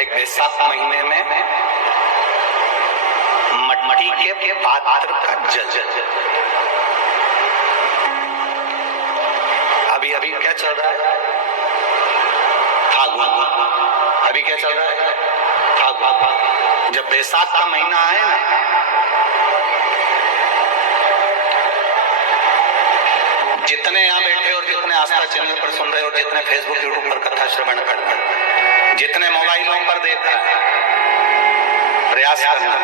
एक बैसाख महीने में मटमटी के पात्र का जल। अभी अभी क्या चल रहा है? फागुन। अभी क्या चल रहा है? फागुन। जब बैसाख का महीना आए ना, जितने यहाँ बैठे और जितने आस्था चैनल पर सुन रहे और जितने फेसबुक यूट्यूब पर कथा श्रवण कर रहे, जितने मोबाइलों पर देख रहे हैं, प्रयास करना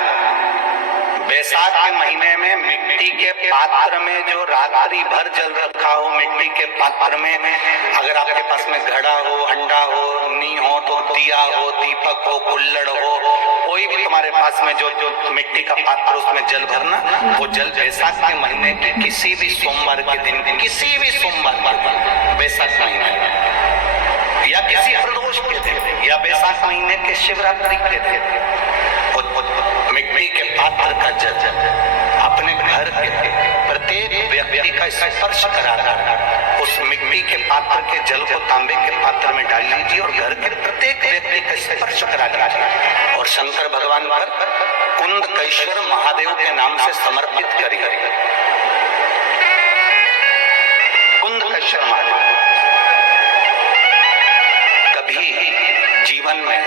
बैसाख के महीने में मिट्टी के पात्र में जो रात्रि भर जल रखा हो, मिट्टी के पात्र में अगर आपके पास में घड़ा हो, हंडा हो, नी हो, तो दिया हो, दीपक हो, कुल्लड़ हो, कोई भी तुम्हारे पास में जो मिट्टी का पात्र उसमें जल भरना, वो जल बैसाख के महीने के किसी भी सोमवार के दिन, किसी भी सोमवार के बैसाख महीने या किसी प्रदोष के दिन या बैसाख महीने के शिवरात्रि के दिन मिट्टी के पात्र का जल अपने घर के प्रत्येक व्यक्ति का स्पर्श कराना, उस मिट्टी के पात्र के जल को तांबे के पात्र में डाल लीजिए और घर के प्रत्येक व्यक्ति का स्पर्श करा लीजिए और शंकर भगवान पर कुंदकेश्वर महादेव के नाम से समर्पित करिए। कुंदकेश्वर महादेव कभी जीवन में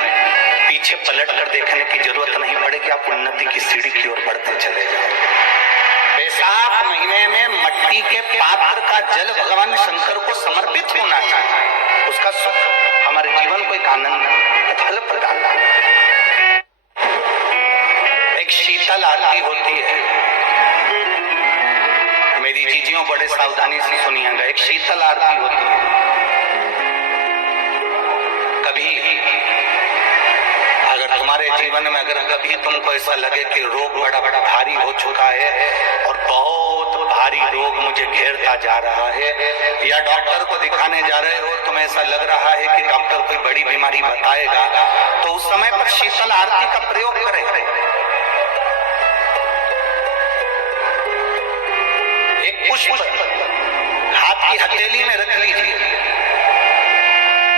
पीछे पलट कर देखने की जरूरत नहीं पड़ेगी, आप उन्नति की सीढ़ी की ओर बढ़ते चले जाओगे। बैसाख महीने में मट्टी के पात्र का जल भगवान शंकर को समर्पित होना चाहिए, उसका सुख हमारे जीवन को एक आनंद फल प्रदान। एक शीतल आरती होती है, मेरी जीजियों बड़े सावधानी से सुनिएगा। एक शीतल आरती होती है। कभी अगर तुम्हारे जीवन में अगर कभी तुमको ऐसा लगे कि रोग बड़ा बड़ा भारी हो चुका है और बहुत भारी रोग मुझे घेरता जा रहा है, या डॉक्टर को दिखाने जा रहे हो, तुम्हें ऐसा लग रहा है कि डॉक्टर कोई बड़ी बीमारी बताएगा, तो उस समय पर शीतल आरती का प्रयोग करें। एक पुष्प हाथ की हथेली में रख लीजिए,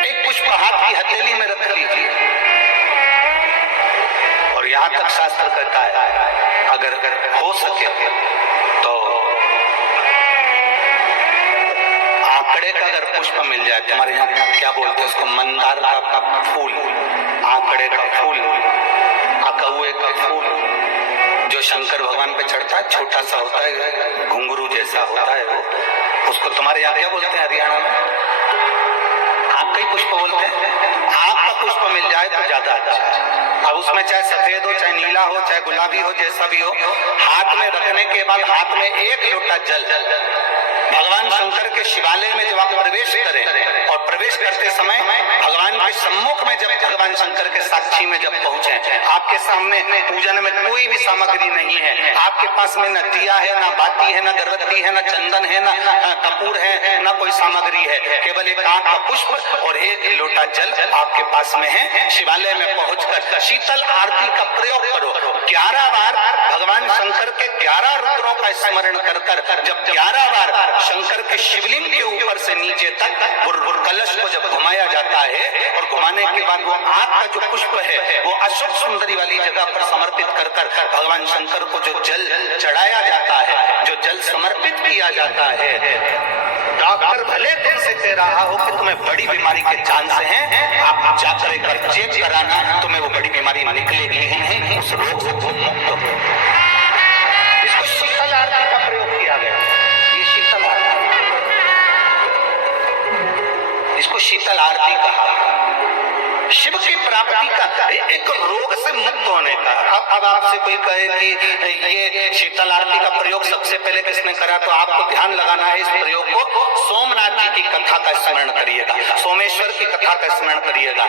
एक पुष्प हाथ की हथेली में रख लीजिए। और यहाँ तक शास्त्र कहता है अगर हो सके तो आंकड़े का अगर पुष्प मिल जाए, तुम्हारे यहाँ क्या बोलते हैं उसको, मंदार का फूल, आंकड़े का फूल, अकौए का फूल, जो शंकर भगवान पे चढ़ता है, छोटा सा होता है, घुंघरू जैसा होता है, वो उसको तुम्हारे यहाँ क्या बोलते हैं हरियाणा में? आंख का पुष्प बोलते हैं। आंख का पुष्प मिल जाए तो ज्यादा अच्छा है। अब उसमें चाहे सफेद हो, चाहे नीला हो, चाहे गुलाबी हो, जैसा भी हो, हाथ में रखने के बाद हाथ में एक लोटा जल भगवान शंकर के शिवालय में जब आप प्रवेश करें और प्रवेश करते समय भगवान के सम्मुख में जब भगवान शंकर के साक्षी में जब पहुंचे, आपके सामने पूजन में कोई भी सामग्री नहीं है, आपके पास में न दिया है, न बाती है, न गर्भवती है, न चंदन है, न कपूर है, न कोई सामग्री है, केवल एक आंख का पुष्प और एक लोटा जल आपके पास में है। शिवालय में पहुंचकर शीतल आरती का प्रयोग करो। 11 बार भगवान शंकर के 11 रुद्रों का स्मरण कर कर जब 11 बार शंकर के शिवलिंग के ऊपर से नीचे तक कलश को जब घुमाया जाता है और घुमाने के बाद वो आंख का जो पुष्प है वो अशोक सुंदरी वाली जगह पर समर्पित कर कर भगवान शंकर को जो जल चढ़ाया जाता है, जो जल समर्पित किया जाता है, डॉक्टर भले तुमसे कह रहा हो कि तुम्हें बड़ी बीमारी के चांस हैं, आप जाकर एक बार चेक कराना, तुम्हें वो बड़ी बीमारी निकलेगी ही नहीं, उस रोग से तुम मुक्त हो। इसको शीतल आरती का प्रयोग किया गया। ये शीतल आरती, इसको शीतल आरती कहा। शिव की प्राप्ति का, एक रोग से मुक्त होने का। अब आपसे कोई कहे कि ये शीतल आरती का प्रयोग सबसे पहले किसने करा, तो आपको ध्यान लगाना है इस प्रयोग को। सोमनाथ जी की कथा का स्मरण करिएगा, सोमेश्वर की कथा का स्मरण करिएगा।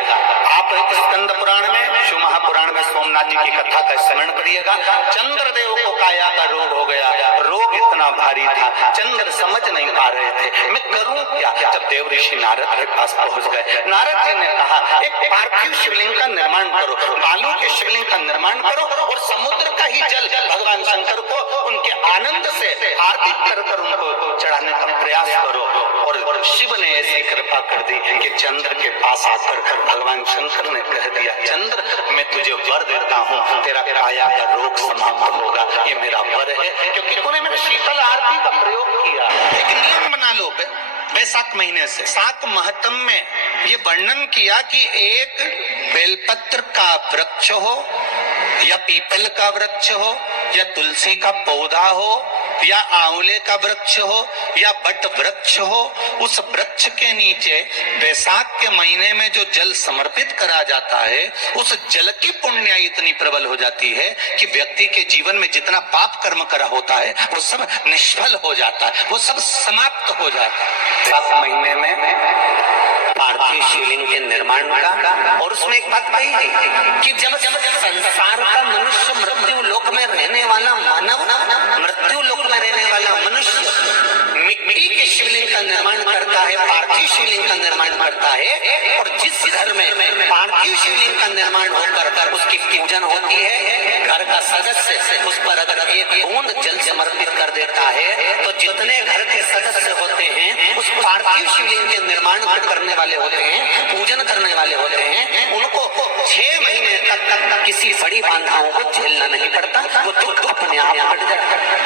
आप स्कंद पुराण में, शिव महापुराण में सोमनाथ जी की कथा का स्मरण करिएगा। चंद्रदेव को काया का रोग हो गया, रोग इतना भारी था, चंद्र समझ नहीं पा रहे थे, मैं करूं क्या। जब देव ऋषि नारद के पास पहुंच गए, नारद जी ने कहा एक पार्थिव शिवलिंग का निर्माण करो, बालू के शिवलिंग का निर्माण करो और समुद्र का ही जल भगवान शंकर को उनके आनंद से आरती कर उनको चढ़ाने का प्रयास करो। और शिव ने ऐसी कृपा कर दी कि चंद्र के पास आकर भगवान शंकर ने कह दिया, चंद्र मैं तुझे वर देता हूँ, तेरा काया का रोग समाप्त होगा, ये मेरा वर है, क्योंकि तूने मेरे शीतल आरती का प्रयोग किया। एक नियम बना लो, वैशाख महीने से 7 महत्म में ये वर्णन किया कि एक बेलपत्र का वृक्ष हो या पीपल का वृक्ष हो या तुलसी का पौधा हो या आंवले का वृक्ष हो या बट वृक्ष हो, उस वृक्ष के नीचे वैशाख के महीने में जो जल समर्पित करा जाता है, उस जल की पुण्य इतनी प्रबल हो जाती है कि व्यक्ति के जीवन में जितना पाप कर्म करा होता है वो सब निष्फल हो जाता है, वो सब समाप्त हो जाता है। 7 महीने में पार्थिव शिवलिंग के निर्माण का, और उसमें एक बात कही गई कि जब संसार का मनुष्य मृत्यु लोक में रहने वाला मानव, मृत्यु लोक में रहने वाला मनुष्य मिट्टी के शिवलिंग का निर्माण करता है, पार्थिव शिवलिंग का निर्माण करता है, और जिस घर में पार्थिव शिवलिंग का निर्माण होकर उसकी पूजन होती है, घर का सदस्य उस पर अगर एक बूंद जल समर्पित कर देता है तो जितने घर के सदस्य होते हैं उस पार्थिव शिवलिंग के निर्माण करने वाले होते हैं, पूजन करने वाले होते हैं, उनको 6 महीने तक किसी बड़ी बाधाओं को झेलना नहीं पड़ता, वो दुख अपने आप हट जाता है।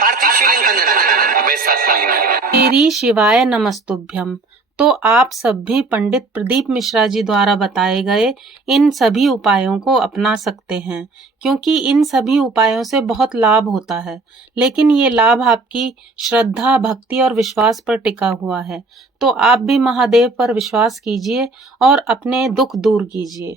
पार्थिव शिवलिंग का निर्माण वैशाख महीना। श्री शिवाय नमस्तुभ्यम। तो आप सब भी पंडित प्रदीप मिश्रा जी द्वारा बताए गए इन सभी उपायों को अपना सकते हैं, क्योंकि इन सभी उपायों से बहुत लाभ होता है, लेकिन ये लाभ आपकी श्रद्धा, भक्ति और विश्वास पर टिका हुआ है। तो आप भी महादेव पर विश्वास कीजिए और अपने दुख दूर कीजिए।